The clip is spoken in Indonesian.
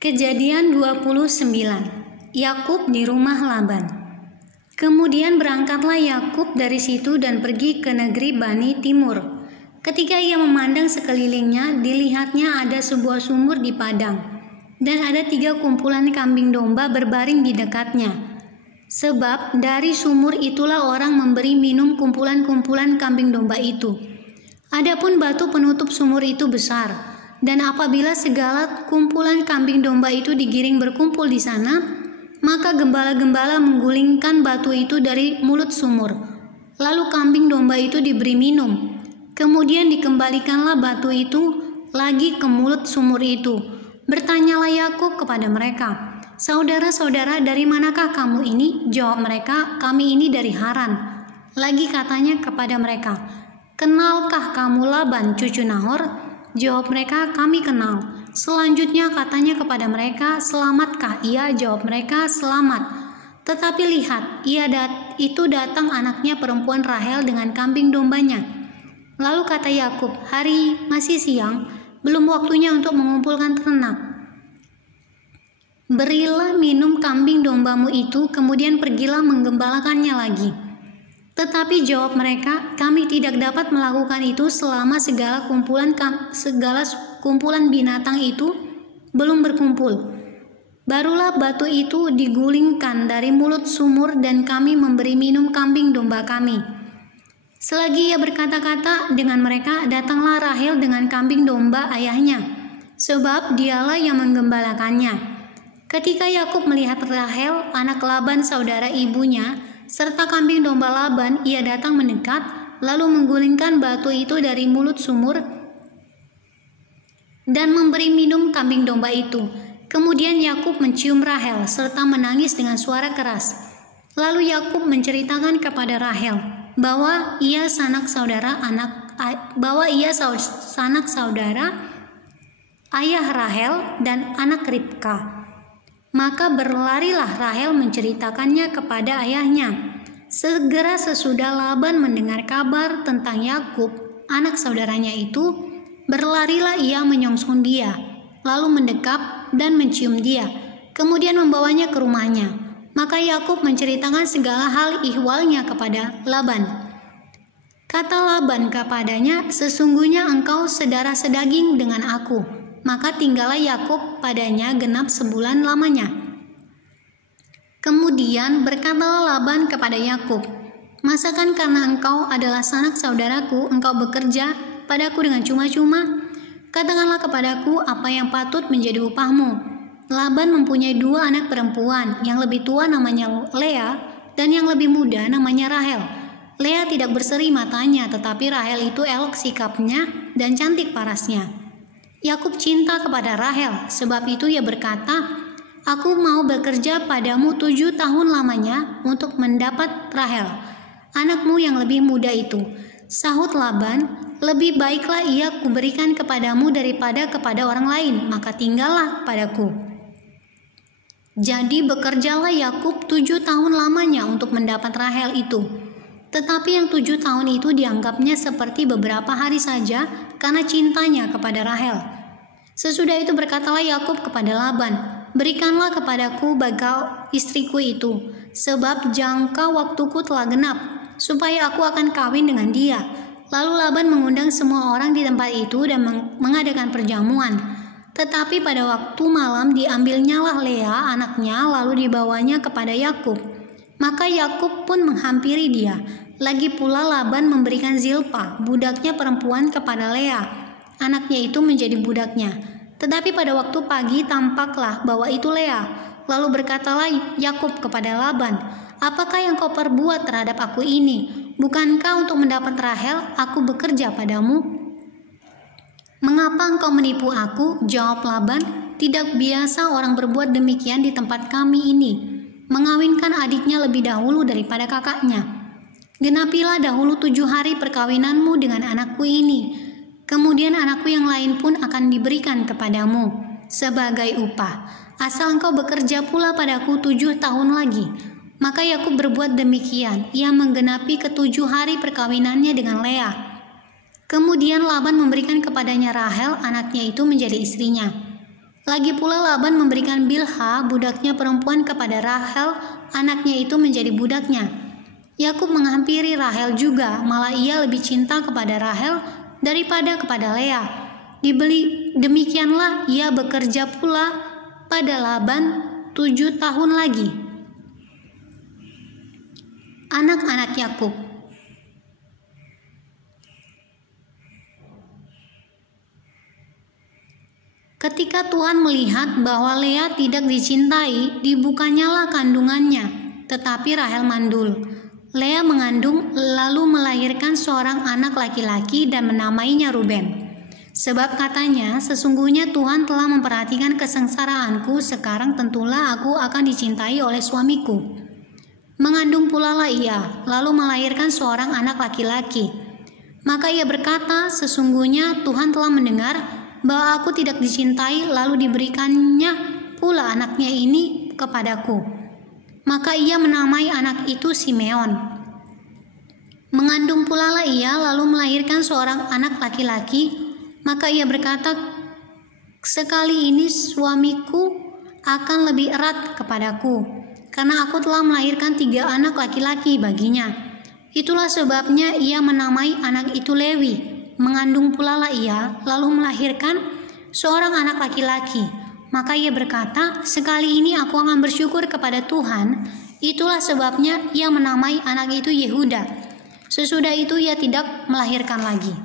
Kejadian 29. Yakub di rumah Laban. Kemudian berangkatlah Yakub dari situ dan pergi ke negeri Bani Timur. Ketika ia memandang sekelilingnya, dilihatnya ada sebuah sumur di padang, dan ada 3 kumpulan kambing domba berbaring di dekatnya. Sebab dari sumur itulah orang memberi minum kumpulan-kumpulan kambing domba itu. Adapun batu penutup sumur itu besar, dan apabila segala kumpulan kambing domba itu digiring berkumpul di sana, maka gembala-gembala menggulingkan batu itu dari mulut sumur. Lalu kambing domba itu diberi minum. Kemudian dikembalikanlah batu itu lagi ke mulut sumur itu. Bertanyalah Yakub kepada mereka, "Saudara-saudara, dari manakah kamu ini?" Jawab mereka, "Kami ini dari Haran." Lagi katanya kepada mereka, "Kenalkah kamu Laban, cucu Nahor?" Jawab mereka, "Kami kenal." Selanjutnya katanya kepada mereka, "Selamatkah ia?" Jawab mereka, "Selamat." Tetapi lihat, itu datang anaknya perempuan Rahel dengan kambing dombanya. Lalu kata Yakub, "Hari masih siang, belum waktunya untuk mengumpulkan ternak. Berilah minum kambing dombamu itu, kemudian pergilah menggembalakannya lagi." Tetapi jawab mereka, "Kami tidak dapat melakukan itu selama segala kumpulan binatang itu belum berkumpul. Barulah batu itu digulingkan dari mulut sumur dan kami memberi minum kambing domba kami." Selagi ia berkata-kata dengan mereka, datanglah Rahel dengan kambing domba ayahnya, sebab dialah yang menggembalakannya. Ketika Yakub melihat Rahel, anak Laban saudara ibunya, serta kambing domba Laban, ia datang mendekat, lalu menggulingkan batu itu dari mulut sumur dan memberi minum kambing domba itu. Kemudian Yakub mencium Rahel serta menangis dengan suara keras. Lalu Yakub menceritakan kepada Rahel bahwa ia sanak saudara ayah Rahel dan anak Ribka. Maka berlarilah Rahel menceritakannya kepada ayahnya. Segera sesudah Laban mendengar kabar tentang Yakub, anak saudaranya itu, berlarilah ia menyongsong dia, lalu mendekap dan mencium dia, kemudian membawanya ke rumahnya. Maka Yakub menceritakan segala hal ihwalnya kepada Laban. Kata Laban kepadanya, "Sesungguhnya engkau sedara sedaging dengan aku." Maka tinggallah Yakub padanya genap sebulan lamanya. Kemudian berkatalah Laban kepada Yakub, "Masakan karena engkau adalah sanak saudaraku, engkau bekerja padaku dengan cuma-cuma? Katakanlah kepadaku apa yang patut menjadi upahmu." Laban mempunyai 2 anak perempuan, yang lebih tua namanya Lea dan yang lebih muda namanya Rahel. Lea tidak berseri matanya, tetapi Rahel itu elok sikapnya dan cantik parasnya. Yakub cinta kepada Rahel, sebab itu ia berkata, "Aku mau bekerja padamu 7 tahun lamanya untuk mendapat Rahel, anakmu yang lebih muda itu." Sahut Laban, "Lebih baiklah ia kuberikan kepadamu daripada kepada orang lain, maka tinggallah padaku." Jadi bekerjalah Yakub 7 tahun lamanya untuk mendapat Rahel itu. Tetapi yang 7 tahun itu dianggapnya seperti beberapa hari saja karena cintanya kepada Rahel. Sesudah itu berkatalah Yakub kepada Laban, "Berikanlah kepadaku bakal istriku itu, sebab jangka waktuku telah genap, supaya aku akan kawin dengan dia." Lalu Laban mengundang semua orang di tempat itu dan mengadakan perjamuan. Tetapi pada waktu malam diambilnyalah Lea anaknya, lalu dibawanya kepada Yakub. Maka Yakub pun menghampiri dia. Lagi pula Laban memberikan Zilpa, budaknya perempuan, kepada Lea, anaknya itu menjadi budaknya. Tetapi pada waktu pagi tampaklah bahwa itu Lea. Lalu berkatalah Yakub kepada Laban, "Apakah yang kau perbuat terhadap aku ini? Bukankah untuk mendapat Rahel aku bekerja padamu? Mengapa engkau menipu aku?" Jawab Laban, "Tidak biasa orang berbuat demikian di tempat kami ini, mengawinkan adiknya lebih dahulu daripada kakaknya. Genapilah dahulu 7 hari perkawinanmu dengan anakku ini, kemudian anakku yang lain pun akan diberikan kepadamu sebagai upah, asal engkau bekerja pula padaku 7 tahun lagi." Maka Yakub berbuat demikian, ia menggenapi ke-7 hari perkawinannya dengan Lea. Kemudian Laban memberikan kepadanya Rahel, anaknya itu, menjadi istrinya. Lagi pula Laban memberikan Bilha, budaknya perempuan, kepada Rahel, anaknya itu menjadi budaknya. Yakub menghampiri Rahel juga, malah ia lebih cinta kepada Rahel daripada kepada Lea. Demikianlah ia bekerja pula pada Laban 7 tahun lagi. Anak-anak Yakub. Ketika Tuhan melihat bahwa Lea tidak dicintai, dibukanyalah kandungannya, tetapi Rahel mandul. Lea mengandung lalu melahirkan seorang anak laki-laki dan menamainya Ruben. Sebab katanya, sesungguhnya Tuhan telah memperhatikan kesengsaraanku, sekarang tentulah aku akan dicintai oleh suamiku. Mengandung pula lah ia, lalu melahirkan seorang anak laki-laki. Maka ia berkata, sesungguhnya Tuhan telah mendengar bahwa aku tidak dicintai, lalu diberikannya pula anaknya ini kepadaku. Maka ia menamai anak itu Simeon. Mengandung pula lah ia, lalu melahirkan seorang anak laki-laki. Maka ia berkata, sekali ini suamiku akan lebih erat kepadaku, karena aku telah melahirkan 3 anak laki-laki baginya. Itulah sebabnya ia menamai anak itu Lewi. Mengandung pula lah ia, lalu melahirkan seorang anak laki-laki. Maka ia berkata, sekali ini aku akan bersyukur kepada Tuhan. Itulah sebabnya ia menamai anak itu Yehuda. Sesudah itu ia tidak melahirkan lagi.